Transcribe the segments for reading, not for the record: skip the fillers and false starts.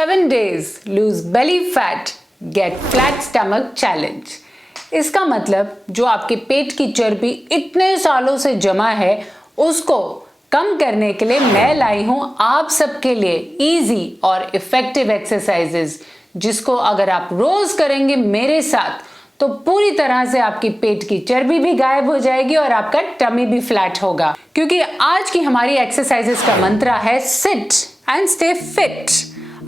7 days lose belly fat, get flat stomach challenge। इसका मतलब जो आपके पेट की चर्बी इतने सालों से जमा है उसको कम करने के लिए मैं लाई हूं आप सबके लिए इजी और इफेक्टिव एक्सरसाइजेस, जिसको अगर आप रोज करेंगे मेरे साथ तो पूरी तरह से आपकी पेट की चर्बी भी गायब हो जाएगी और आपका टमी भी फ्लैट होगा। क्योंकि आज की हमारी एक्सरसाइजेस का मंत्र है सिट एंड स्टे फिट।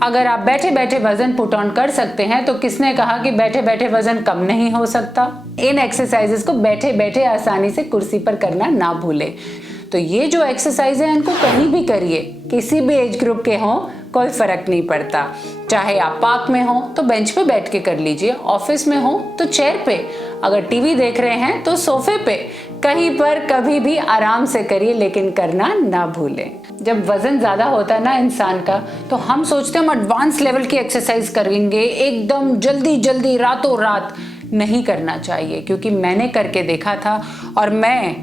अगर आप बैठे बैठे वजन पुट ऑन कर सकते हैं तो किसने कहा कि बैठे बैठे वजन कम नहीं हो सकता। इन एक्सरसाइजेस को बैठे बैठे आसानी से कुर्सी पर करना ना भूले। तो ये जो एक्सरसाइज है इनको कहीं भी करिए, किसी भी एज ग्रुप के हों कोई फर्क नहीं पड़ता। चाहे आप पार्क में हो तो बेंच पे बैठ के कर लीजिए, ऑफिस में हो तो चेयर पे, अगर टीवी देख रहे हैं तो सोफे पे, कहीं पर कभी भी आराम से करिए, लेकिन करना ना भूलें। जब वजन ज्यादा होता है ना इंसान का तो हम सोचते हैं हम एडवांस लेवल की एक्सरसाइज करेंगे, एकदम जल्दी जल्दी रातों रात। नहीं करना चाहिए, क्योंकि मैंने करके देखा था और मैं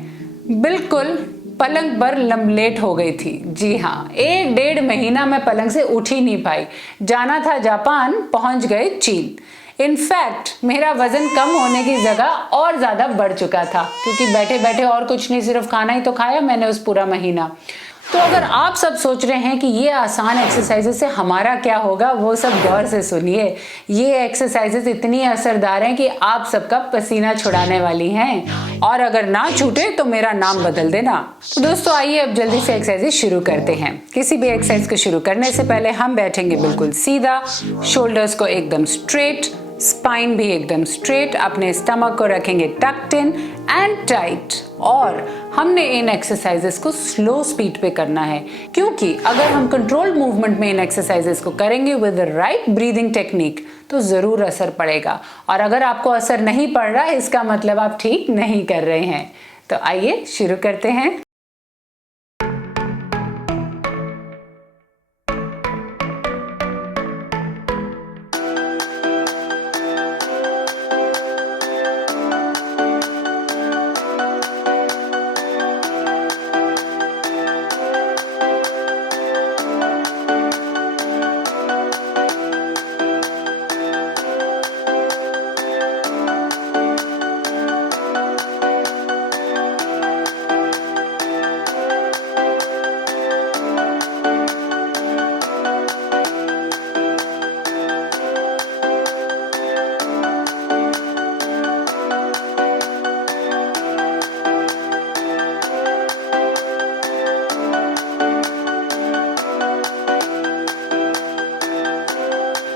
बिल्कुल पलंग पर लम्बलेट हो गई थी। जी हाँ, 1-1.5 महीना मैं पलंग से उठ ही नहीं पाई। जाना था जापान, पहुंच गए चीन। इनफैक्ट मेरा वजन कम होने की जगह और ज्यादा बढ़ चुका था, क्योंकि बैठे बैठे और कुछ नहीं, सिर्फ खाना ही तो खाया मैंने उस पूरा महीना। तो अगर आप सब सोच रहे हैं कि ये आसान एक्सरसाइजेस से हमारा क्या होगा, वो सब गौर से सुनिए। ये एक्सरसाइजेस इतनी असरदार हैं कि आप सबका पसीना छुड़ाने वाली हैं, और अगर ना छूटे तो मेरा नाम बदल देना। तो दोस्तों आइए अब जल्दी से एक्सरसाइजेस शुरू करते हैं। किसी भी एक्सरसाइज को शुरू करने से पहले हम बैठेंगे बिल्कुल सीधा, शोल्डर्स को एकदम स्ट्रेट, स्पाइन भी एकदम स्ट्रेट, अपने स्टमक को रखेंगे टक्ड इन एंड टाइट। और हमने इन एक्सरसाइजेस को स्लो स्पीड पे करना है, क्योंकि अगर हम कंट्रोल्ड मूवमेंट में इन एक्सरसाइजेस को करेंगे with the right breathing technique तो जरूर असर पड़ेगा। और अगर आपको असर नहीं पड़ रहा इसका मतलब आप ठीक नहीं कर रहे हैं। तो आइए शुरू करते हैं।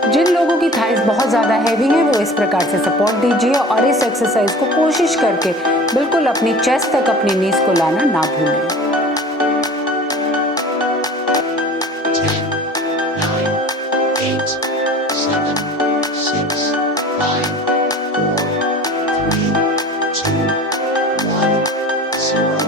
जिन लोगों की थाइज बहुत ज़्यादा हैवी है वो इस प्रकार से सपोर्ट दीजिए और इस एक्सरसाइज को कोशिश करके बिल्कुल अपनी चेस्ट तक अपनी नीज को लाना ना भूलें। 10, 9, 8, 7, 6, 5, 4, 3, 2, 1, 0।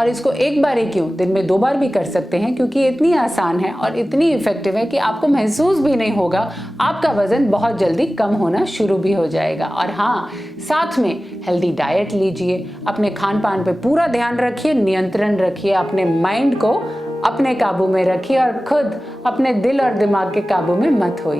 और इसको एक बार ही क्यों, दिन में 2 बार भी कर सकते हैं, क्योंकि ये इतनी आसान है और इतनी इफेक्टिव है कि आपको महसूस भी नहीं होगा, आपका वजन बहुत जल्दी कम होना शुरू भी हो जाएगा। और हाँ, साथ में हेल्दी डाइट लीजिए, अपने खान पान पे पूरा ध्यान रखिए, नियंत्रण रखिए, अपने माइंड को अपने काबू में रखिए और खुद अपने दिल और दिमाग के काबू में मत होइए।